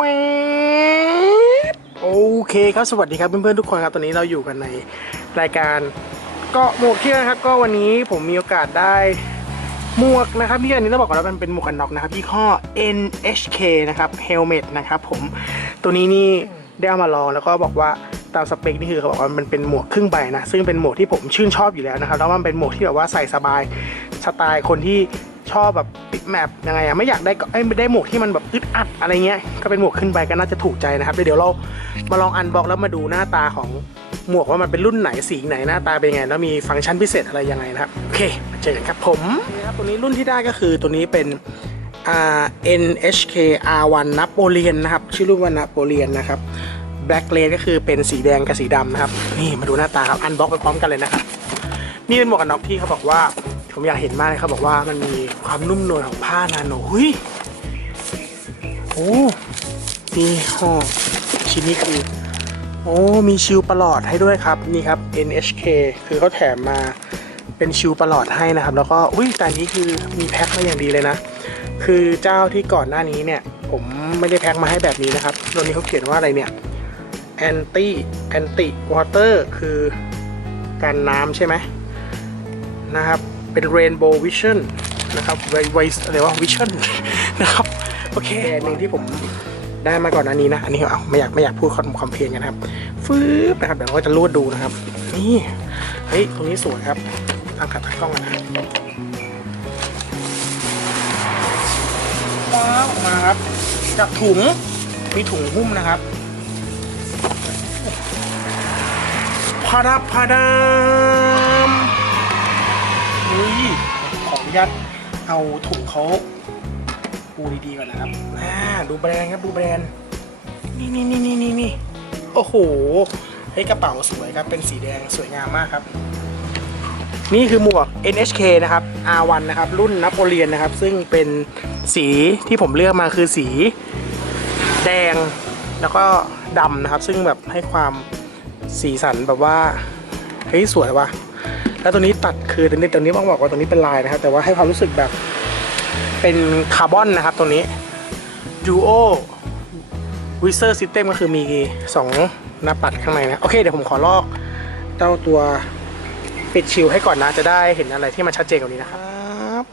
วโอเคครับสวัสดีครับเพื่อนๆทุกคนครับตอนนี้เราอยู่กันในรายการเกาะหมวกเที่ยวนะครับก็วันนี้ผมมีโอกาสได้หมวกนะครับที่อันนี้ต้องบอกก่อนว่ามันเป็นหมวกกันน็อกนะครับยี่ห้อ NHK นะครับ Helmet นะครับผมตัวนี้นี่ได้เอามาลองแล้วก็บอกว่าตามสเปคนี่คือเขาบอกว่ามันเป็นหมวกครึ่งใบนะซึ่งเป็นหมวกที่ผมชื่นชอบอยู่แล้วนะครับแล้วมันเป็นหมวกที่แบบว่าใส่สบายสไตล์คนที่ ชอบแบบติดแมปยังไงอะไม่อยากได้ก็เอ้ยไม่ได้หมวกที่มันแบบอึดอัดอะไรเงี้ยก็เป็นหมวกขึ้นใบก็น่าจะถูกใจนะครับเดี๋ยวเรามาลองอันบ็อกแล้วมาดูหน้าตาของหมวกว่ามันเป็นรุ่นไหนสีไหนหน้าตาเป็นยังไงแล้วมีฟังก์ชันพิเศษอะไรยังไงนะครับโอเคมาเจอกันครับผมนะครับตัวนี้รุ่นที่ได้ก็คือตัวนี้เป็น R NHK R1 นโปเลียนนะครับชื่อรุ่นว่านโปเลียนนะครับ Black r a d ก็คือเป็นสีแดงกับสีดำนะครับ นี่มาดูหน้าตาครับ อันบ็อกไปพร้อมกันเลยนะครับ นี่เป็นหมวกกันน็อกที่เขาบอกว่า ผมอยากเห็นมากเลยเขาบบอกว่ามันมีความนุ่มนวลของผ้านาโนหุยโอ้นี่ห่อชิ้นนี้คือโอ้มีชิวประหลอดให้ด้วยครับนี่ครับ NHK คือเขาแถมมาเป็นชิวประหลอดให้นะครับ แล้วก็อุ้ยแต่นนี้คือมีแพ็คมาอย่างดีเลยนะ คือเจ้าที่ก่อนหน้านี้เนี่ย ผมไม่ได้แพ็คมาให้แบบนี้นะครับตัวนี้เขาเขียนว่าอะไรเนี่ย anti anti water คือการน้ำใช่ไหมนะครับ เป็น rainbow vision นะครับไวอะไรว่า vision นะครับ โอเคอันหนึ่งที่ผมได้มาก่อนหน้านี้นะ อันนี้เอาไม่อยากไม่อยากพูดความความเพียงกันนะครับฟืบนะครับเดี๋ยวเราก็จะรูดดูนะครับ นี่เฮ้ยตรงนี้สวยครับตั้งขัดตั้งกล้องกันนะว้าวมาครับจากถุงมีถุงหุ้มนะครับพาราพาดา อุ้ยขออนุญาตเอาถุงเขาปูดีๆก่อนนะครับอ่าดูแบรนด์ครับดูแบรนด์นี่นี่นี่นี่นี่นี่โอ้โหเฮ้ยกระเป๋าสวยครับ เป็นสีแดงสวยงามมากครับ นี่คือหมวก NHK นะครับ R1 นะครับ รุ่นนโปเลียนนะครับ ซึ่งเป็นสีที่ผมเลือกมาคือสีแดงแล้วก็ดำนะครับ ซึ่งแบบให้ความสีสันแบบว่าเฮ้ยสวยว่ะ แล้วตัวนี้ตัดคือตัวนี้ตัวนี้ต้องบอกว่าตัวนี้เป็นลายนะครับ แต่ว่าให้ความรู้สึกแบบเป็นคาร์บอนนะครับตัวนี้ Duo w i z e r System ก็คือมี 2 หน้าปัดข้างในนะ โอเค เดี๋ยวผมขอลอกเจ้าตัวปิดชิลให้ก่อนนะ จะได้เห็นอะไรที่มันชัดเจนกว่านี้นะครับ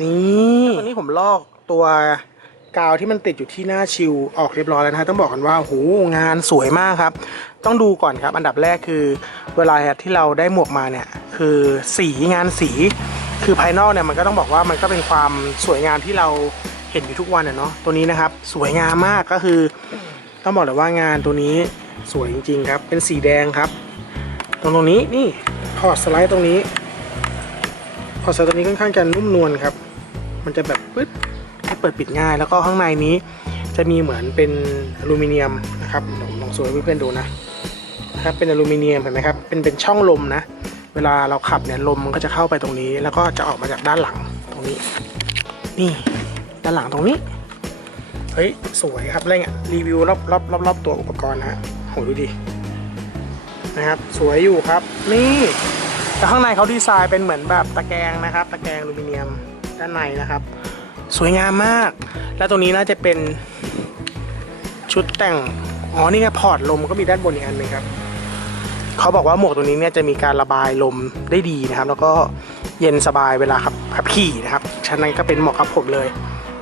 นี่ตอนนี้ผมลอกตัวกาวที่มันติดอยู่ที่หน้าชิลออกเรียบร้อยแล้วนะฮะต้องบอกกันว่าโหงานสวยมากครับ ต้องดูก่อนครับ อันดับแรกคือเวลาที่เราได้หมวกมาเนี่ยคือสีงานสี คือภายนอกเนี่ยมันก็ต้องบอกว่ามันก็เป็นความสวยงามที่เราเห็นอยู่ทุกวันเนาะตัวนี้นะครับสวยงามมากก็คือ ต้องบอกเลยว่างานตัวนี้สวยจริงๆครับ เป็นสีแดงครับ ตรงตรงนี้นี่พอร์ตสไลด์ตรงนี้พอร์ตสไลด์ตรงนี้ค่อนข้างจะนุ่มนวลครับ มันจะแบบปึ๊ดให้เปิดปิดง่าย แล้วก็ข้างในนี้จะมีเหมือนเป็นอลูมิเนียมนะครับผมลองสวยเพื่อนๆดูนะ นะครับเป็นอลูมิเนียมเห็นไหมครับเป็นเป็นช่องลมนะ เวลาเราขับเนี่ยลมมันก็จะเข้าไปตรงนี้ แล้วก็จะออกมาจากด้านหลังตรงนี้ นี่ด้านหลังตรงนี้เฮ้ยสวยครับอะไรเงี้ยรีวิวรอบรอบรอบรอบตัวอุปกรณ์นะฮะโหดูดินะครับสวยอยู่ครับนี่แต่ข้างในเขาดีไซน์เป็นเหมือนแบบตะแกรงนะครับ ตะแกรงอลูมิเนียมด้านในนะครับ สวยงามมาก แล้วตรงนี้น่าจะเป็นชุดแต่ง อ๋อ นี่ไงพอร์ตลมก็มีด้านบนอีกอันหนึงครับ เขาบอกว่าหมวกตัวนี้เนี่ยจะมีการระบายลมได้ดีนะครับ แล้วก็เย็นสบายเวลาขับขับขี่นะครับฉะนั้นก็เป็นเหมาะกับผมเลย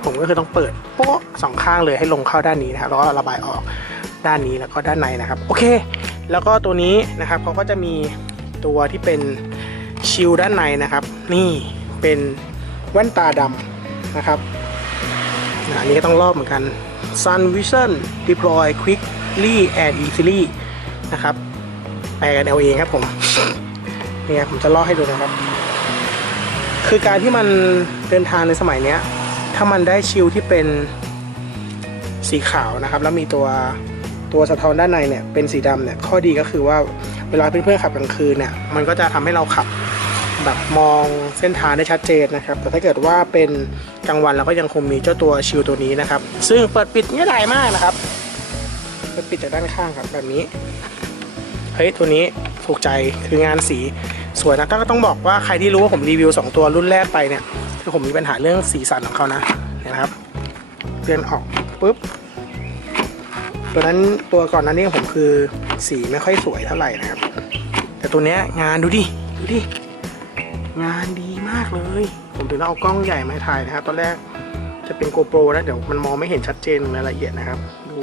ผมก็คือต้องเปิดโป๊ะสองข้างเลยให้ลงเข้าด้านนี้นะครับแล้วก็ระบายออกด้านนี้แล้วก็ด้านในนะครับ โอเค แล้วก็ตัวนี้นะครับเขาก็จะมีตัวที่เป็นชิลด้านในนะครับ นี่เป็นแว่นตาดำนะครับอันนี้ก็ต้องรอบเหมือนกัน Sun Vision Deploy Quickly and Easily นะครับ แปลกันเอาเองครับผมเนี่ยผมจะเล่าให้ดูนะครับ คือการที่มันเดินทางในสมัยเนี้ย ถ้ามันได้ชิลที่เป็นสีขาวนะครับ แล้วมีตัวตัวสะท้อนด้านในเนี่ยเป็นสีดำเนี่ยข้อดีก็คือว่าเวลาเพื่อนๆขับกลางคืนเนี่ยมันก็จะทำให้เราขับแบบมองเส้นทางได้ชัดเจนนะครับ แต่ถ้าเกิดว่าเป็นกลางวันเราก็ยังคงมีเจ้าตัวชิลตัวนี้นะครับ ซึ่งเปิดปิดง่ายมากนะครับเปิดปิดจากด้านข้างครับแบบนี้ เฮ้ยตัวนี้ถูกใจคืองานสีสวยนะก็ต้องบอกว่าใครที่รู้ว่าผมรีวิว 2 ตัวรุ่นแรกไปเนี่ยคือผมมีปัญหาเรื่องสีสันของเขานะนะครับเลื่อนออกปุ๊บตัวนั้นตัวก่อนนั้นนี่ผมคือสีไม่ค่อยสวยเท่าไหร่นะครับ แต่ตัวเนี้ยงานดูดิดูดิงานดีมากเลย ผมถึงต้องเอากล้องใหญ่มาถ่ายนะครับตอนแรกจะเป็น GoPro นะเดี๋ยวมันมองไม่เห็นชัดเจนรายละเอียดนะครับ ดู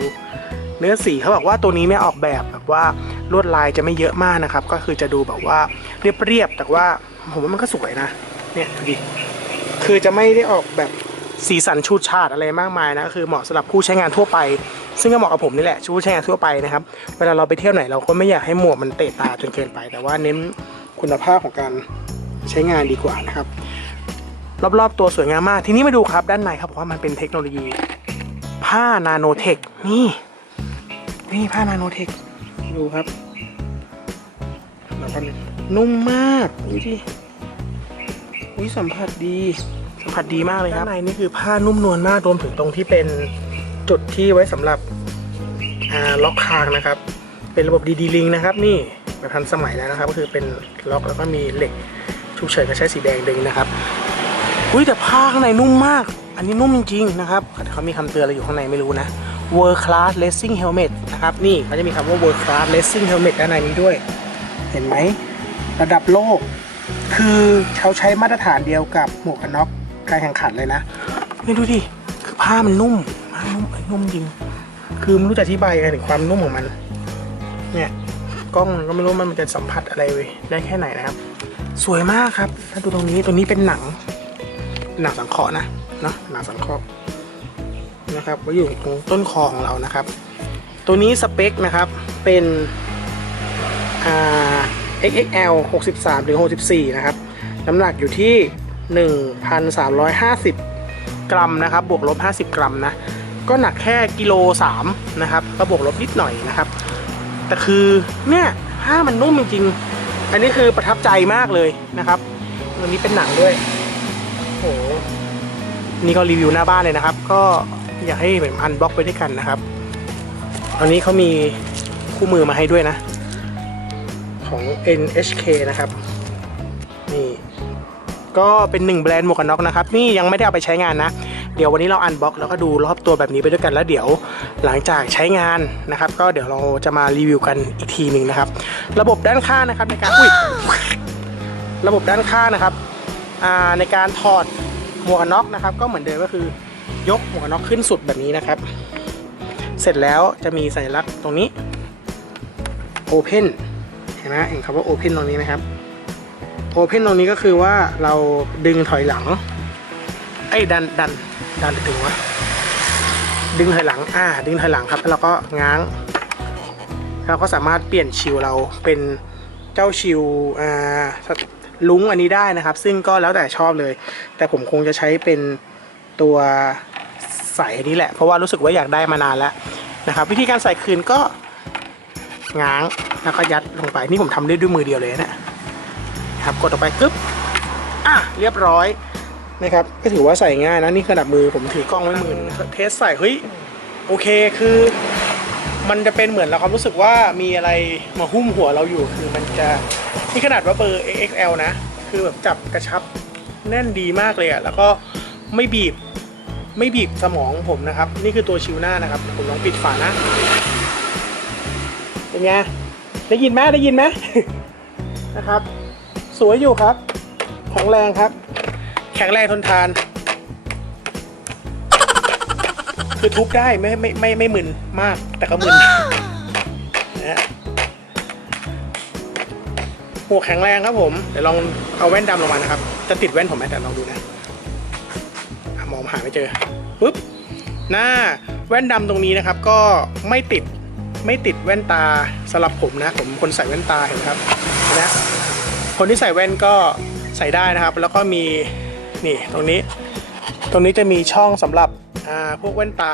เนื้อสีเขาบอกว่าตัวนี้ไม่ออกแบบแบบว่า ลวดลายจะไม่เยอะมากนะครับ ก็คือจะดูแบบว่าเรียบๆแต่ว่าผมว่ามันก็สวยนะเนี่ยดูดิคือจะไม่ได้ออกแบบสีสันชูดชาดอะไรมากมายนะก็คือเหมาะสำหรับผู้ใช้งานทั่วไป ซึ่งก็เหมาะกับผมนี่แหละผู้ใช้งานทั่วไปนะครับเวลาเราไปเที่ยวไหนเราก็ไม่อยากให้หมวกมันเตะตาจนเกินไป แต่ว่าเน้นคุณภาพของการใช้งานดีกว่านะครับ รอบๆตัวสวยงามมาก ทีนี้มาดูครับด้านในครับว่ามันเป็นเทคโนโลยี ผ้านาโนเทคนี่นี่ผ้านาโนเทค ดูครับแล้วก็นุ่มมากดูดิอุ้ยสัมผัสดี สัมผัสดีมากเลยครับด้านในนี่คือผ้านุ่มนวลมากรวมถึงตรงที่เป็นจุดที่ไว้สำหรับอ่าล็อกคางนะครับ เป็นระบบดีดีลิงนะครับ นี่แบบทันสมัยแล้วนะครับ ก็คือเป็นล็อกแล้วก็มีเหล็กฉุกเฉินก็ใช้สีแดงดึงนะครับอุ้ยแต่ผ้าข้างในนุ่มมาก อันนี้นุ่มจริงๆนะครับแต่เขามีคำเตือนอะไรอยู่ข้างในไม่รู้นะ World Class Racing Helmet นะครับ นี่เขาจะมีคำว่า World Class Racing Helmet ด้านในนี้ด้วย เห็นไหม ระดับโลก คือเขาใช้มาตรฐานเดียวกับหมวกกันน็อกการแข่งขันเลยนะ นี่ดูดิ คือผ้ามันนุ่มผ้านุ่มนุ่มจริง คือไม่รู้จะอธิบายยังไงถึงความนุ่มของมัน เนี่ยกล้องมันก็ไม่รู้มันจะสัมผัสอะไรได้แค่ไหนนะครับ สวยมากครับ ถ้าดูตรงนี้ตัวนี้เป็นหนัง หนังสังเคราะห์นะ เนาะหนังสังเคราะห์ นะครับไว้อยู่ตรงต้นคอของเรานะครับ ตัวนี้สเปคนะครับเป็นอ่า XXL 63ถึง64 นะครับ น้ำหนักอยู่ที่ 1,350 กรัมนะครับ บวกลบ 50 กรัมนะ ก็หนักแค่กิโล 3 นะครับ ก็บวกลบนิดหน่อยนะครับ แต่คือเนี่ยผ้ามันนุ่มจริงๆ อันนี้คือประทับใจมากเลยนะครับวันนี้เป็นหนังด้วย โอ้โหนี่ก็รีวิวหน้าบ้านเลยนะครับ ก็ อยากให้แบบอันบล็อกไปด้วยกันนะครับอันนี้เขามีคู่มือมาให้ด้วยนะ ของ NHK นะครับนี่ก็เป็นหนึ่งแบรนด์หมวกกันน็อกนะครับ นี่ยังไม่ได้เอาไปใช้งานนะ เดี๋ยววันนี้เราอันบ็อกแล้วก็ดูรอบตัวแบบนี้ไปด้วยกันแล้วเดี๋ยวหลังจากใช้งานนะครับ ก็เดี๋ยวเราจะมารีวิวกันอีกทีหนึ่งนะครับ ระบบด้านข้างนะครับในการอุ้ยระบบด้านข้างนะครับในการถอดหมวกกันน็อกนะครับ ก็เหมือนเดิมก็คือ ยกหมวกน็อกขึ้นสุดแบบนี้นะครับ เสร็จแล้วจะมีสัญลักษณ์ตรงนี้ Open เห็นไหมเห็นคำว่า Open ตรงนี้ไหมครับ Open ตรงนี้ก็คือว่าเราดึงถอยหลังไอ้ดันดันดันถึงวะดึงถอยหลังอ่าดึงถอยหลังครับแล้วเราก็ง้างเราก็สามารถเปลี่ยนชิวเราเป็นเจ้าชิวอ่าลุงอันนี้ได้นะครับ ซึ่งก็แล้วแต่ชอบเลย แต่ผมคงจะใช้เป็น ตัวใส่อันนี้แหละ เพราะว่ารู้สึกว่าอยากได้มานานแล้วนะครับ วิธีการใส่คืนก็ง้างแล้วก็ยัดลงไปนี่ผมทำได้ด้วยมือเดียวเลยนะครับกดออกไปกึ๊บอะเรียบร้อยนะครับก็ถือว่าใส่ง่ายนะนี่ขนาดมือผมถือกล้องไว้มือนึงเทสใส่เฮ้ยโอเคคือ มันจะเป็นเหมือนเราความรู้สึกว่ามีอะไรมาหุ้มหัวเราอยู่คือมันจะนี่ขนาดว่าเบอร์ XL นะ คือแบบจับกระชับแน่นดีมากเลยอะแล้วก็ไม่บีบ ไม่บีบสมองผมนะครับ นี่คือตัวชิวหน้านะครับ ผมลองปิดฝานะเป็นไงได้ยินไหมได้ยินไหมนะครับ สวยอยู่ครับ แข็งแรงครับ แข็งแรงทนทาน คือทุบได้ไม่ไม่ไม่ไม่มึนมากแต่ก็มึนนะฮะหัวแข็งแรงครับผม เดี๋ยวลองเอาแว่นดำลงมานะครับ จะติดแว่นผมไหมแต่ลองดูนะ มองหาไม่เจอปุ๊บหน้าแว่นดำตรงนี้นะครับ ก็ไม่ติดไม่ติดแว่นตาสำหรับผมนะ ผมคนใส่แว่นตาเห็นครับนะคนที่ใส่แว่นก็ใส่ได้นะครับ แล้วก็มีนี่ตรงนี้ ตรงนี้จะมีช่องสำหรับพวกแว่นตา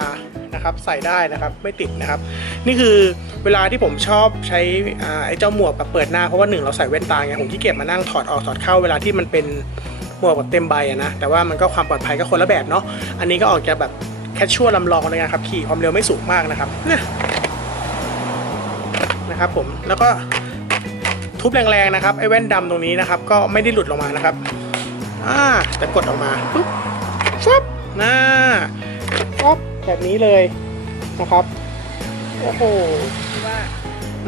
นะครับใส่ได้นะครับไม่ติดนะครับ นี่คือเวลาที่ผมชอบใช้อ่าไอ้เจ้าหมวกแบบเปิดหน้าเพราะว่าหนึ่งเราใส่แว่นตาไงผมที่เกียจมานั่งถอดออกถอดเข้าเวลาที่มันเป็น หมวกแบบเต็มใบอะนะแต่ว่ามันก็ความปลอดภัยก็คนละแบบเนาะอันนี้ก็ออกจะแบบแคชชัวลำลองในการขับขี่ความเร็วไม่สูงมากนะครับนี่ยนะครับผมแล้วก็ทุบแรงๆนะครับไอ้แว่นดำตรงนี้นะครับ ก็ไม่ได้หลุดลงมานะครับอ่าแต่กดออกมาปุ๊บฟึบน่าป๊อปแบบนี้เลยนะครับโอ้โหว่า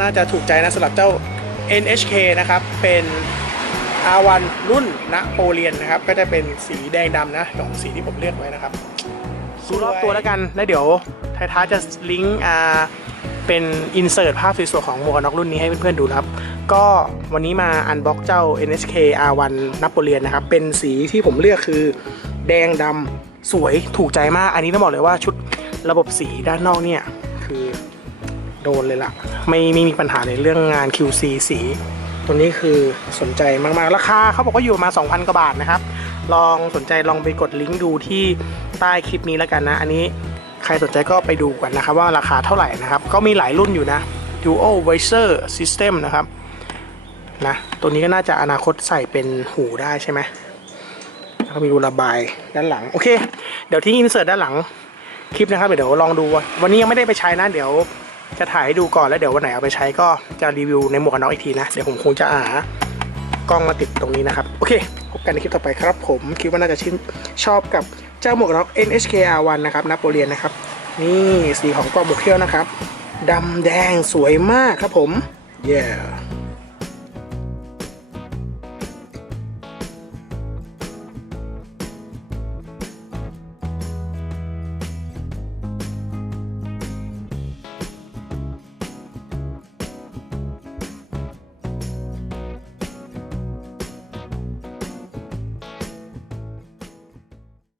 น่าจะถูกใจนะสำหรับเจ้า NHK นะครับเป็น R1 รุ่นนโปเลียนนะครับ ก็จะเป็นสีแดงดำนะสองสีที่ผมเลือกไว้นะครับดูรอบตัวแล้วกัน แล้วเดี๋ยวท้ายๆจะลิงก์อ่าเป็นอินเสิร์ตภาพสวยๆของหมวกน็อกรุ่นนี้ให้เพื่อนๆดูนะครับ ก็วันนี้มาอันบ็อกเจ้า NHK R1 นโปเลียนนะครับ เป็นสีที่ผมเลือกคือ แดงดำสวยถูกใจมาก อันนี้ต้องบอกเลยว่าชุดระบบสีด้านนอกเนี่ยคือโดนเลยล่ะ ไม่ไม่มีปัญหาในเรื่องงาน QC สี ตัวนี้คือสนใจมากๆ ราคาเขาบอกว่าอยู่มา 2,000 กว่าบาทนะครับ ลองสนใจลองไปกดลิงก์ดูที่ใต้คลิปนี้แล้วกันนะ อันนี้ใครสนใจก็ไปดูกันนะครับว่าราคาเท่าไหร่นะครับ ก็มีหลายรุ่นอยู่นะ Duo Visor System นะครับนะตัวนี้ก็น่าจะอนาคตใส่เป็นหูได้ใช่ไหมแล้วก็มีรูระบายด้านหลัง โอเค เดี๋ยวทิ้งอินเสิร์ตด้านหลังคลิปนะครับ เดี๋ยวลองดูวันนี้ยังไม่ได้ไปใช้นะ เดี๋ยว จะถ่ายให้ดูก่อนแล้วเดี๋ยววันไหนเอาไปใช้ก็จะรีวิวในหมวกกันน็อกอีกทีนะ เดี๋ยวผมคงจะหากล้องมาติดตรงนี้นะครับ โอเค พบกันในคลิปต่อไปครับ ผมคิดว่าน่าจะชื่นชอบกับเจ้าหมวกน็อก NHK R1 นะครับนโปเลียนนะครับ นี่สีของกล้องบุกเที่ยวนะครับดำแดงสวยมากครับผมเย้